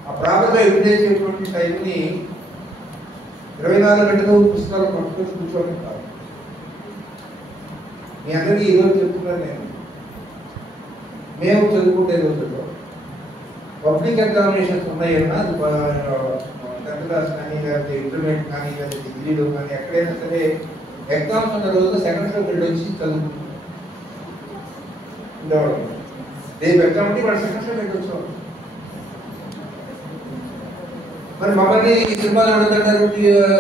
ఆ ప్రాపర్గా యూటిలైజ్ చేసేటువంటి టైంని 24 గంటలు పుస్తకాలు పట్టుకొని కూర్చోవడం కాదు. మీ అందరికీ ఈరోజు చెప్తున్నాను నేను, మేము చదువుకుంటే రోజుల్లో పబ్లిక్ ఎగ్జామినేషన్స్ ఉన్నాయన్నా 10th క్లాస్ కానీ లేకపోతే ఇంటర్మీడియట్ కానీ లేకపోతే డిగ్రీలో కానీ ఎక్కడైనా సరే ఎగ్జామ్స్ ఉన్న రోజు సెకండ్ షో వెళ్ళి వచ్చి చదువుకుంటాడు. రేపు ఎగ్జామ్ అంటే వాడు సెకండ్ షో వెళ్ళి వచ్చాడు. మరి మమ్మల్ని సినిమా చూడతారు,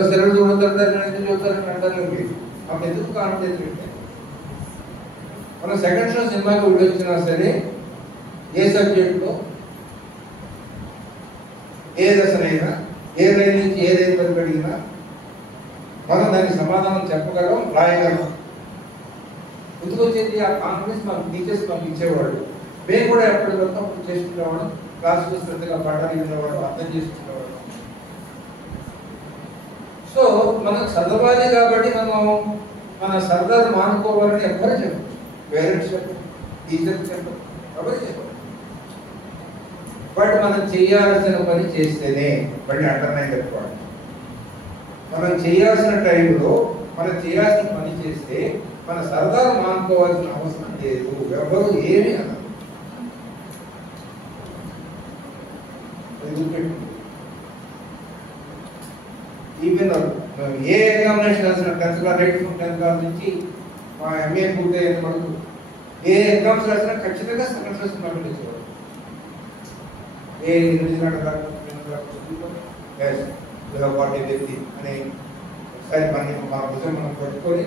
సెలవు చూడతారు, ఎందుకు చూస్తారని అంటారు. మాకు ఎందుకు కాన్ఫిడెన్స్ అంటే మనం సెకండ్ షో సినిమాకి వెళ్ళొచ్చినా సరే ఏ సబ్జెక్టులో ఏ దశనైనా ఏ రైలు నుంచి ఏ రైలు వరకు అడిగినా మనం దానికి సమాధానం చెప్పగలం, రాయగలం. ఎందుకు వచ్చేది ఆ కాన్ఫిడెన్స్ మాకు టీచర్స్ మాకు ఇచ్చేవాడు. మేము కూడా ఎప్పటికప్పుడు అప్పుడు చేసుకునేవాడు, క్లాసులో శ్రద్ధగా పాఠాలు వినేవాడు, అర్థం చేసుకునేవాడు. సో మనం చదవాలి కాబట్టి మనం మన సరదాలు మానుకోవాలని ఎవరు చెప్పరు, పేరెంట్స్ చెప్పరు, టీచర్స్ చెప్పరు, ఎవరు చెప్పరు. బట్ మనం చేయాల్సిన పని చేస్తేనే మళ్ళీ అండర్లైన్ పెట్టుకోవాలి. మనం చేయాల్సిన టైంలో మనం చేయాల్సిన పని చేస్తే మన సరదాలు మానుకోవాల్సిన అవసరం లేదు. ఎవరు ఏమీ అన్నారు. ఈవెన్ ఏ ఎగ్జామినేషన్ రాసిన 10th class right from 10th class నుంచి మా ఎంఏ పూర్తయ్యేంత వరకు ఏ ఎగ్జామ్స్ రాసినా ఖచ్చితంగా సెకండ్ క్లాస్ పంపించేవాడు. ఏ వాటి వ్యక్తి అని ఒకసారి మా భుజం మనం పట్టుకొని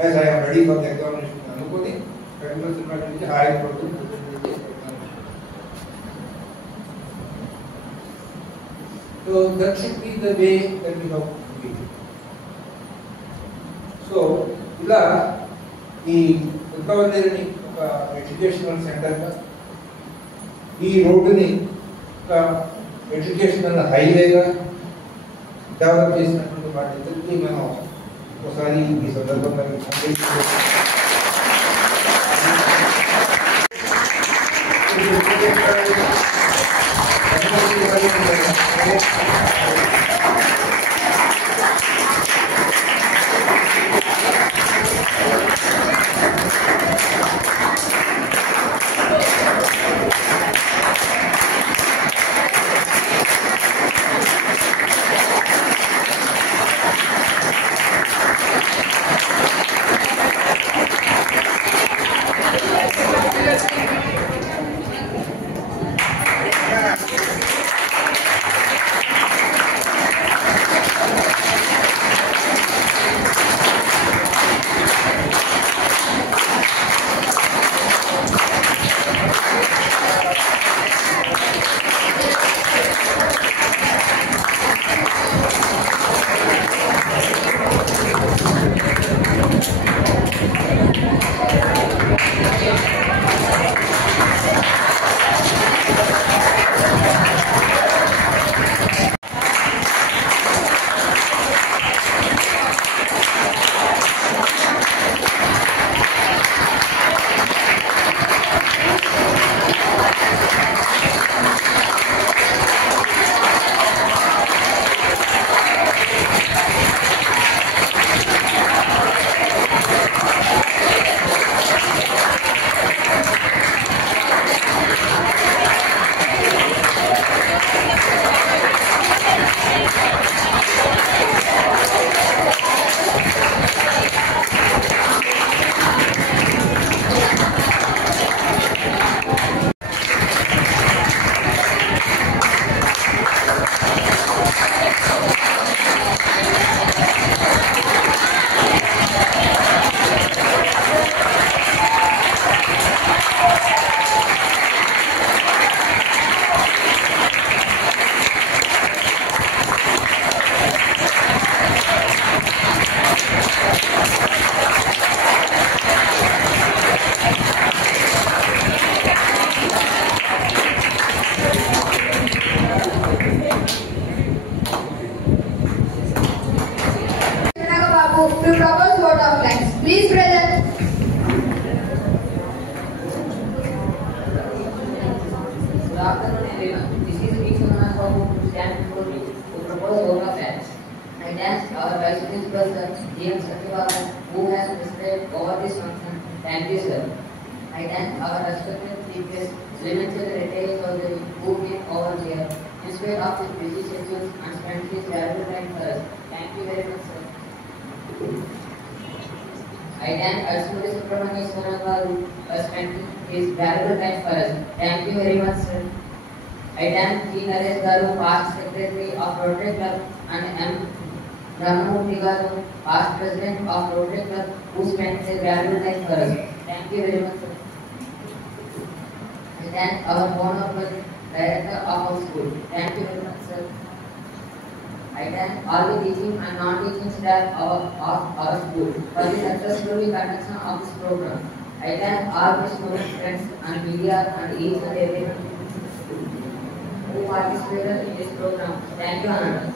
as I'm ready for the examination అనుకొని సెకండ్ క్లాస్ నుంచి హాయి పడుతుంది. So that should be the way that we have to be. So ఇలా ఈ ఉత్తరవల్లేరుని ఒక ఎడ్యుకేషనల్ సెంటర్గా, ఈ రోడ్డుని ఒక ఎడ్యుకేషనల్ హైవేగా డెవలప్ చేసినటువంటి వాటికి మనం ఒకసారి ఈ సందర్భంగా afternoon, everyone. This is Vic Samanaswabu to stand before you to propose vote of thanks. I thank our Vice Principal Sir, G.M. Satyababu, who has presided over this function. Thank you, sir. I thank our respected chief guest, Elementary Retired Chaudhary, who came over here in spite of his busy schedules and spent his valuable time for us. Thank you very much, sir. I thank Arsumudi Subramanieswaran Garu for spending his valuable time for us. Thank you very much, sir. I thank G. Naresh Garu, past Secretary of Rotary Club, and M. Ramamurthy Garu, past President of Rotary Club, who spent his valuable time for us. Thank you very much, sir. I thank our Honorable Director of our school. Thank you very much, sir. I thank all the teaching and non-teaching staff of our school for the successful conduction of this program. I thank all my student friends and media and each and everyone who participated in this program. Thank you, Ananda.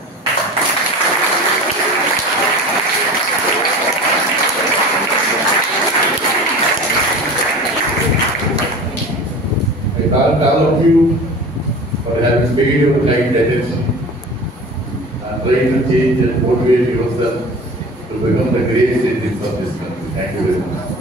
I thank all of you for having paid your kind attention and trying to change and motivate yourself to become the great citizens of this country. Thank you very much.